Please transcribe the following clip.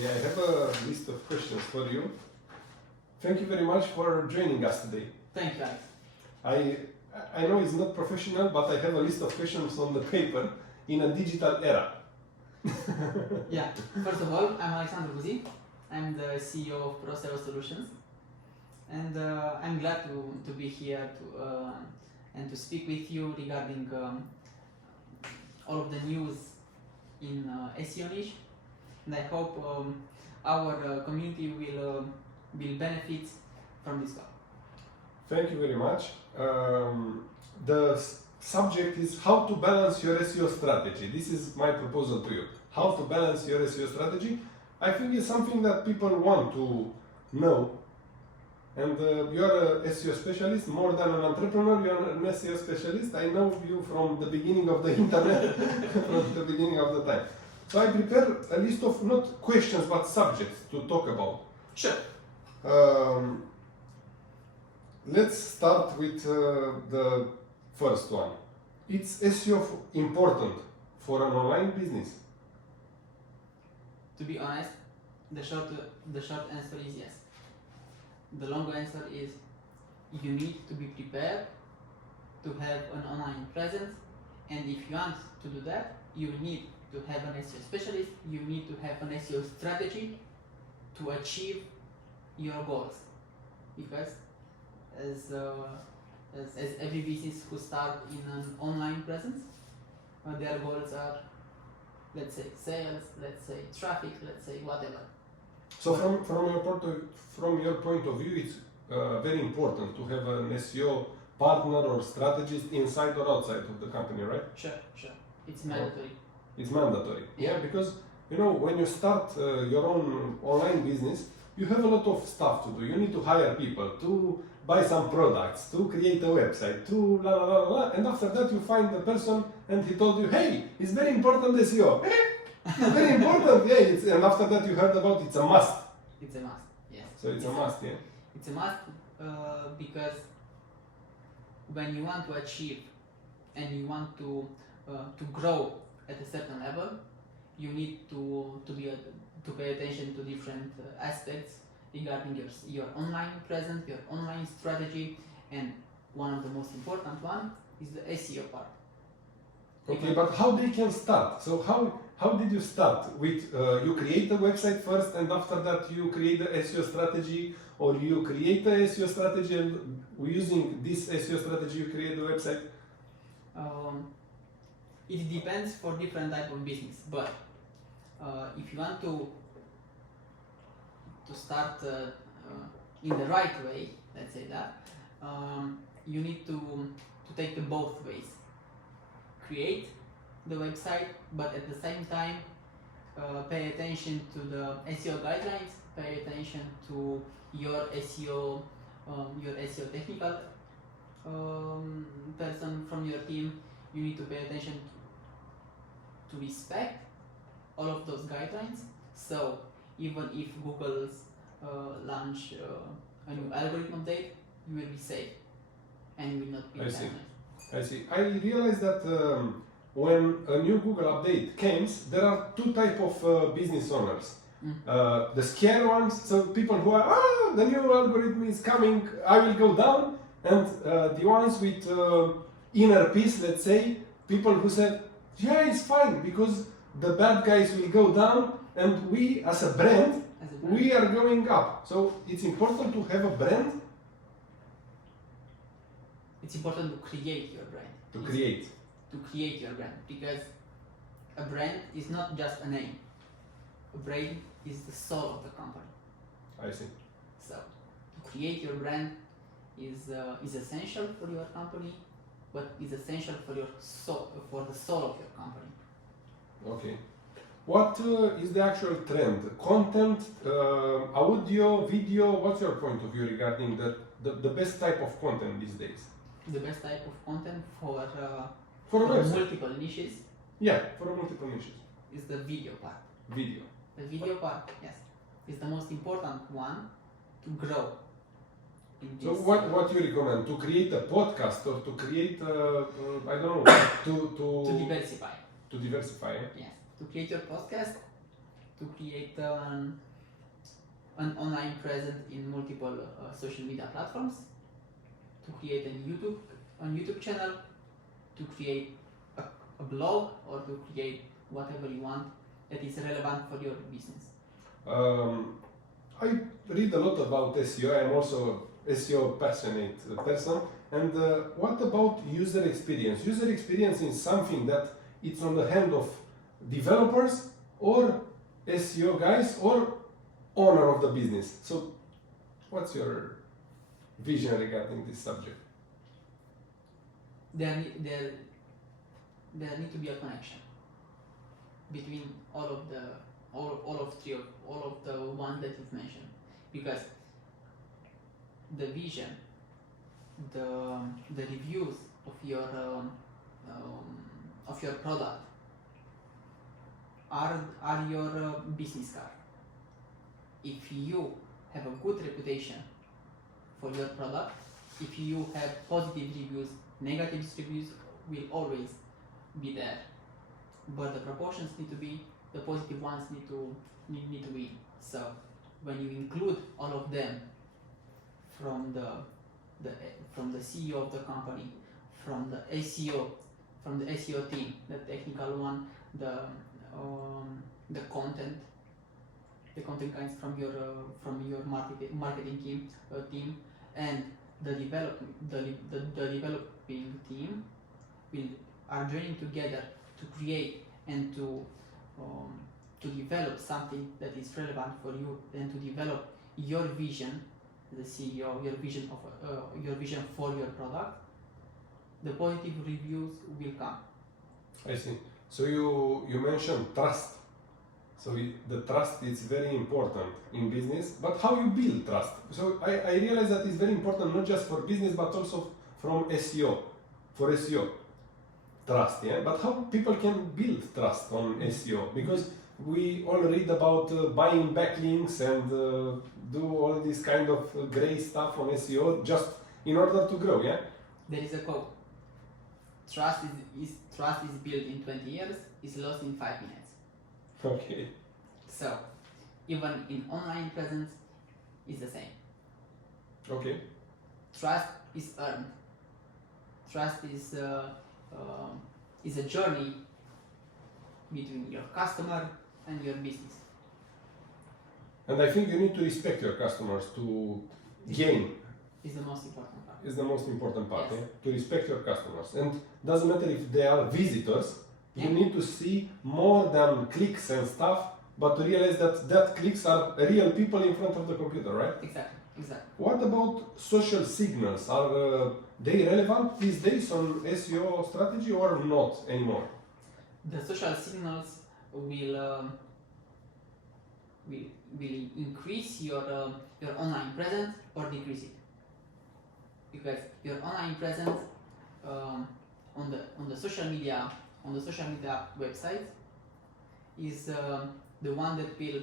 Yeah, I have a list of questions for you. Thank you very much for joining us today. Thank you, Alex. I know it's not professional, but I have a list of questions on the paper in a digital era. Yeah, first of all, I'm Alexander Buzi. I'm the CEO of SEO Solutions. And I'm glad to be here and to speak with you regarding all of the news in SEO niche. And I hope our community will benefit from this talk. Thank you very much. The subject is how to balance your SEO strategy. This is my proposal to you. How to balance your SEO strategy. I think it's something that people want to know. And you're a SEO specialist, more than an entrepreneur, you're an SEO specialist. I know you from the beginning of the internet, from the beginning of the time. So I prepared a list of not questions but subjects to talk about. Sure. Let's start with the first one. Is SEO important for an online business? To be honest, the short answer is yes. The long answer is you need to be prepared to have an online presence, and if you want to do that, you need to have an SEO specialist, you need to have an SEO strategy to achieve your goals. Because as every business who start in an online presence, their goals are, let's say, sales, let's say, traffic, let's say, whatever. So from your point of view, it's very important to have an SEO partner or strategist inside or outside of the company, right? Sure. It's mandatory. It's mandatory. Yeah, because when you start your own online business, you have a lot of stuff to do. You need to hire people to buy some products, to create a website, to la la la la, and after that you find a person and he told you, hey, it's very important SEO. It's very important, yeah. And after that you heard about it's a must. It's a must, yes. So it's a must, yeah. It's a must because when you want to achieve and you want to grow at a certain level, you need to pay attention to different aspects regarding your online presence, your online strategy, and one of the most important one is the SEO part. Okay, but how they can start? So how did you start? With you create a website first, and after that you create the SEO strategy, or you create the SEO strategy and using this SEO strategy you create the website? It depends for different type of business, but if you want to start in the right way, let's say that, you need to take the both ways. Create the website, but at the same time pay attention to the SEO guidelines, pay attention to your SEO technical person from your team. You need to pay attention to respect all of those guidelines. So even if Google's launch a new algorithm update, you will be safe and you will not be damaged. I see. I realized that when a new Google update comes, there are two types of business owners. The scared ones, so people who are, the new algorithm is coming, I will go down, and the ones with inner peace, let's say, people who said, yeah, it's fine, because the bad guys will go down, and we, as a brand, we are going up. So it's important to have a brand. It's important to create your brand. To create your brand, because a brand is not just a name. A brand is the soul of the company. I see. So to create your brand is essential for your company, but is essential for the soul of your company. Okay. What is the actual trend? Content, audio, video? What's your point of view regarding the best type of content these days? The best type of content for multiple niches? Yeah, for multiple niches. Is the video part. Video. The video part, yes, is the most important one to grow. So what you recommend? To create a podcast or to create I don't know, to diversify. To diversify, Yes. To create your podcast, to create an online presence in multiple social media platforms, to create a YouTube channel, to create a blog, or to create whatever you want that is relevant for your business. I read a lot about SEO. I'm also an SEO passionate person. And what about user experience? User experience is something that it's on the hand of developers or SEO guys or owner of the business. So what's your vision regarding this subject? There need to be a connection between all of the ones that you've mentioned, because the vision, the reviews of your product are your business card. If you have a good reputation for your product, if you have positive reviews, negative reviews will always be there, but the proportions need to be, the positive ones need to win. So when you include all of them, from the CEO of the company, from the SEO team, the technical one, the content guys from your marketing team, and the developing team are joining together to create and to develop something that is relevant for you, and to develop your vision, the CEO, your vision for your product. The positive reviews will come. I see. So you mentioned trust. So the trust is very important in business, but how you build trust? So I realize that it's very important not just for business but also from SEO, for SEO trust, yeah? But how people can build trust on SEO? Because we all read about buying backlinks and do all this kind of gray stuff on SEO just in order to grow, yeah? There is a quote. Trust is built in 20 years, is lost in 5 minutes. Okay. So, even in online presence, is the same. Okay. Trust is earned. Trust is a journey between your customer and your business. And I think you need to respect your customers to gain. Is the most important part. Is the most important part, Yes. yeah? To respect your customers. And doesn't matter if they are visitors, you need to see more than clicks and stuff, but to realize that clicks are real people in front of the computer, right? Exactly. What about social signals? Are they relevant these days on SEO strategy or not anymore? The social signals will increase your online presence or decrease it, because your online presence on the social media website is the one that will